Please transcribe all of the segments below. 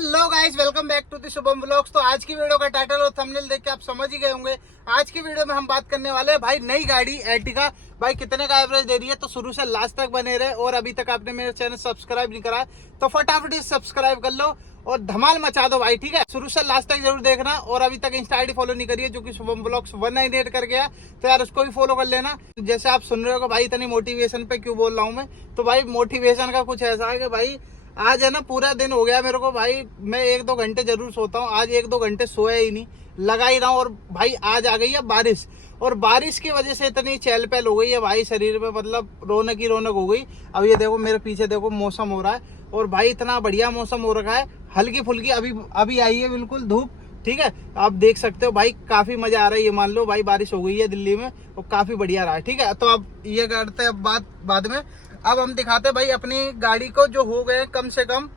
Hello guys, welcome back to the Shubham vlogs. तो आज की वीडियो का टाइटल और थंबनेल देख के आप समझ ही गए होंगे। आज की वीडियो में हम बात करने वाले हैं भाई नई गाड़ी एर्टिगा। भाई कितने का एवरेज दे रही है, तो शुरू से लास्ट तक बने रहे। और अभी तक आपने मेरे चैनल सब्सक्राइब नहीं करा तो फटाफट सब्सक्राइब कर लो और धमाल मचा दो भाई, ठीक है। शुरू से लास्ट तक जरूर देखना। और अभी तक इंस्टा आईडी फॉलो नहीं करिए जो कि शुभम व्लॉग्स 198 कर गया, तो यार उसको भी फॉलो कर लेना। जैसे आप सुन रहे हो भाई इतनी मोटिवेशन पे क्यों बोल रहा हूँ मैं, तो भाई मोटिवेशन का कुछ ऐसा है कि भाई आज है ना पूरा दिन हो गया मेरे को भाई, मैं 1-2 घंटे जरूर सोता हूँ। आज 1-2 घंटे सोया ही नहीं, लगा ही रहा हूँ। और भाई आज आ गई है बारिश, और बारिश की वजह से इतनी चहल पहल हो गई है भाई शरीर में, मतलब रौनक ही रौनक हो गई। अब ये देखो मेरे पीछे देखो मौसम हो रहा है, और भाई इतना बढ़िया मौसम हो रखा है। हल्की फुल्की अभी आई है बिल्कुल धूप, ठीक है। आप देख सकते हो भाई काफी मजा आ रहा है। ये मान लो भाई बारिश हो गई है दिल्ली में और काफी बढ़िया रहा है, ठीक है। तो अब ये करते हैं बात बाद में। अब हम दिखाते हैं भाई अपनी गाड़ी को, जो हो गए कम से कम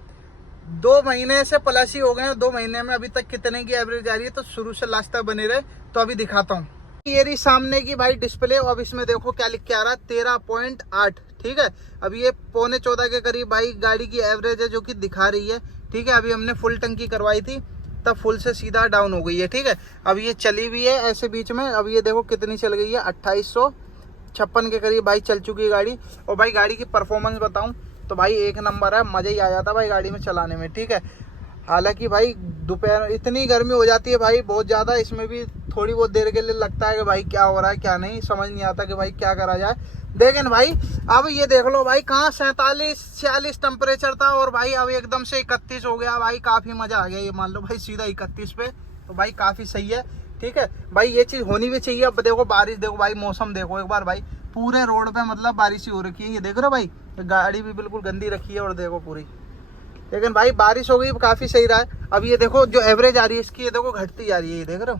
2 महीने से प्लस ही हो गए हैं। 2 महीने में अभी तक कितने की एवरेज आ रही है, तो शुरू से लास्ट तक बने रहे। तो अभी दिखाता हूँ। ये रही सामने की भाई डिस्प्ले। अब इसमें देखो क्या लिख के आ रहा है, 13.8, ठीक है। अब ये 13.25 के करीब भाई गाड़ी की एवरेज है जो कि दिखा रही है, ठीक है। अभी हमने फुल टंकी करवाई थी तब फुल से सीधा डाउन हो गई है, ठीक है। अब ये चली हुई है ऐसे बीच में। अब ये देखो कितनी चल गई है, 2856 के करीब भाई चल चुकी है गाड़ी। और भाई गाड़ी की परफॉर्मेंस बताऊं तो भाई एक नंबर है, मजा ही आ जाता भाई गाड़ी में चलाने में, ठीक है। हालांकि भाई दोपहर इतनी गर्मी हो जाती है भाई बहुत ज़्यादा, इसमें भी थोड़ी बहुत देर के लिए लगता है कि भाई क्या हो रहा है क्या नहीं, समझ नहीं आता कि भाई क्या करा जाए। लेकिन भाई अब ये देख लो भाई, कहाँ 47-46 टेम्परेचर था और भाई अब एकदम से 31 हो गया भाई। काफ़ी मज़ा आ गया। ये मान लो भाई सीधा 31 पे, तो भाई काफ़ी सही है, ठीक है भाई। ये चीज़ होनी भी चाहिए। अब देखो बारिश, देखो भाई मौसम देखो एक बार भाई, पूरे रोड पे मतलब बारिश ही हो रखी है। ये देख रहे हो भाई, गाड़ी भी बिल्कुल गंदी रखी है और देखो पूरी, लेकिन भाई बारिश हो गई काफ़ी सही रहा है। अब ये देखो जो एवरेज आ रही है इसकी, ये देखो घटती जा रही है, ये देख रहे हो,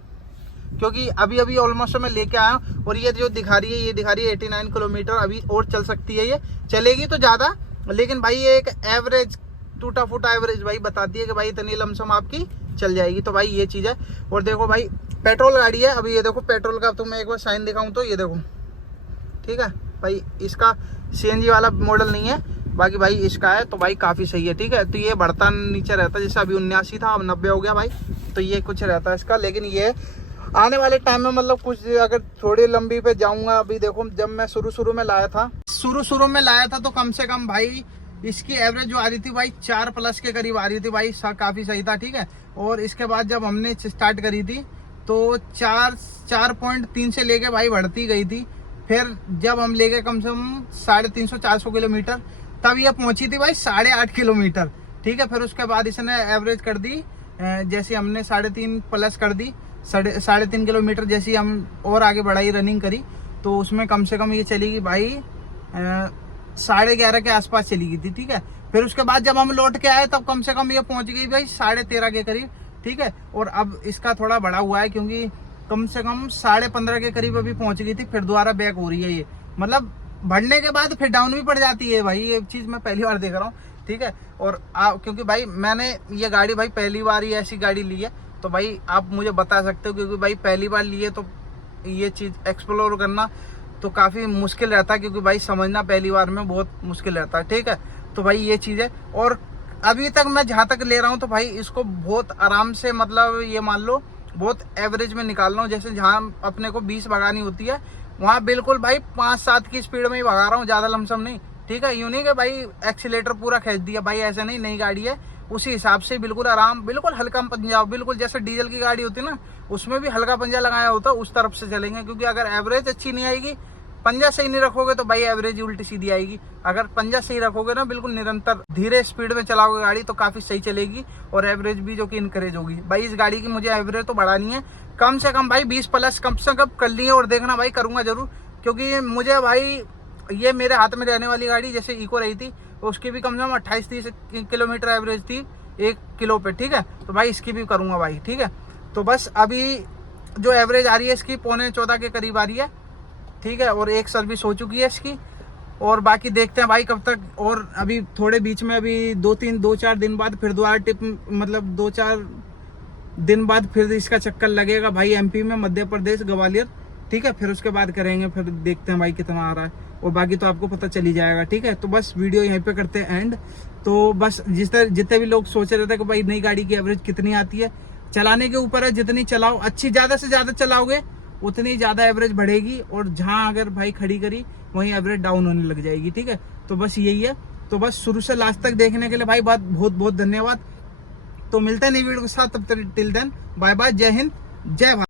क्योंकि अभी ऑलमोस्ट मैं लेके आया हूँ। और ये जो दिखा रही है, ये दिखा रही है 89 किलोमीटर। अभी और चल सकती है, ये चलेगी तो ज़्यादा, लेकिन भाई ये एक एवरेज टूटा फूटा एवरेज भाई बताती है कि भाई इतनी लमसम आपकी चल जाएगी। तो भाई ये चीज़ है। और देखो भाई पेट्रोल गाड़ी है। अभी ये देखो पेट्रोल का तो मैं एक बार साइन दिखाऊँ तो ये देखो, ठीक है भाई। इसका CNG वाला मॉडल नहीं है, बाकी भाई इसका है, तो भाई काफ़ी सही है, ठीक है। तो ये बढ़ता नीचे रहता है, जैसे अभी 79 था अब 90 हो गया भाई, तो ये कुछ रहता है इसका। लेकिन ये आने वाले टाइम में मतलब कुछ अगर थोड़ी लंबी पे जाऊंगा। अभी देखो जब मैं शुरू में लाया था तो कम से कम भाई इसकी एवरेज जो आ रही थी भाई 4+ के करीब आ रही थी भाई, काफ़ी सही था, ठीक है। और इसके बाद जब हमने स्टार्ट करी थी तो 4.3 से लेके भाई बढ़ती गई थी। फिर जब हम लेके कम से कम 350-400 किलोमीटर, तब ये पहुंची थी भाई 8.5 किलोमीटर, ठीक है। फिर उसके बाद इसने एवरेज कर दी, जैसे हमने 3.5+ कर दी, 3.5 किलोमीटर जैसी हम और आगे बढ़ाई रनिंग करी, तो उसमें कम से कम ये चलेगी भाई 11.5 के आसपास चली गई थी, ठीक है। फिर उसके बाद जब हम लौट के आए तब कम से कम ये पहुंच गई भाई 13.5 के करीब, ठीक है। और अब इसका थोड़ा बढ़ा हुआ है क्योंकि कम से कम 15.5 के करीब अभी पहुंच गई थी। फिर दोबारा बैक हो रही है ये, मतलब बढ़ने के बाद फिर डाउन भी पड़ जाती है भाई। ये चीज़ मैं पहली बार देख रहा हूँ, ठीक है। और क्योंकि भाई मैंने ये गाड़ी भाई पहली बार ही ऐसी गाड़ी ली है, तो भाई आप मुझे बता सकते हो, क्योंकि भाई पहली बार लिए तो ये चीज़ एक्सप्लोर करना तो काफ़ी मुश्किल रहता है, क्योंकि भाई समझना पहली बार में बहुत मुश्किल रहता है, ठीक है। तो भाई ये चीज़ है। और अभी तक मैं जहाँ तक ले रहा हूँ तो भाई इसको बहुत आराम से, मतलब ये मान लो बहुत एवरेज में निकाल रहा हूँ। जैसे जहाँ अपने को 20 भगानी होती है, वहाँ बिल्कुल भाई 5-7 की स्पीड में ही भगा रहा हूँ, ज़्यादा लमसम नहीं, ठीक है। यूँ नहीं कि भाई एक्सीलेटर पूरा खींच दिया भाई, ऐसे नहीं, नई गाड़ी है उसी हिसाब से बिल्कुल आराम, बिल्कुल हल्का पंजा, बिल्कुल जैसे डीजल की गाड़ी होती है ना उसमें भी हल्का पंजा लगाया होता है उस तरफ से चलेंगे। क्योंकि अगर एवरेज अच्छी नहीं आएगी, पंजा सही नहीं रखोगे तो भाई एवरेज उल्टी सीधी आएगी। अगर पंजा सही रखोगे ना, बिल्कुल निरंतर धीरे स्पीड में चलाओगे गाड़ी, तो काफ़ी सही चलेगी और एवरेज भी जो कि इनकरेज होगी। भाई इस गाड़ी की मुझे एवरेज तो बढ़ानी है, कम से कम भाई 20+ कम से कम कर ली है। और देखना भाई करूँगा जरूर, क्योंकि मुझे भाई ये मेरे हाथ में रहने वाली गाड़ी, जैसे इको रही थी उसकी भी कम से कम 28-30 किलोमीटर एवरेज थी 1 किलो पे, ठीक है। तो भाई इसकी भी करूँगा भाई, ठीक है। तो बस अभी जो एवरेज आ रही है इसकी 13.25 के करीब आ रही है, ठीक है। और एक सर्विस हो चुकी है इसकी, और बाकी देखते हैं भाई कब तक। और अभी थोड़े बीच में अभी 2-4 दिन बाद फिर दोबारा टिप, मतलब 2-4 दिन बाद फिर इसका चक्कर लगेगा भाई MP में, मध्य प्रदेश ग्वालियर, ठीक है। फिर उसके बाद करेंगे, फिर देखते हैं भाई कितना आ रहा है, और बाकी तो आपको पता चली जाएगा, ठीक है। तो बस वीडियो यहीं पे करते हैं एंड। तो बस जितने भी लोग सोच रहे थे कि भाई नई गाड़ी की एवरेज कितनी आती है, चलाने के ऊपर है, जितनी चलाओ अच्छी, ज्यादा से ज्यादा चलाओगे उतनी ज्यादा एवरेज बढ़ेगी, और जहां अगर भाई खड़ी करी वहीं एवरेज डाउन होने लग जाएगी। ठीक है, तो बस यही है। तो बस शुरू से लास्ट तक देखने के लिए भाई बहुत बहुत धन्यवाद। तो मिलते हैं नई वीडियो के साथ, तब तक टिल देन बाय बाय, जय हिंद, जय भारत।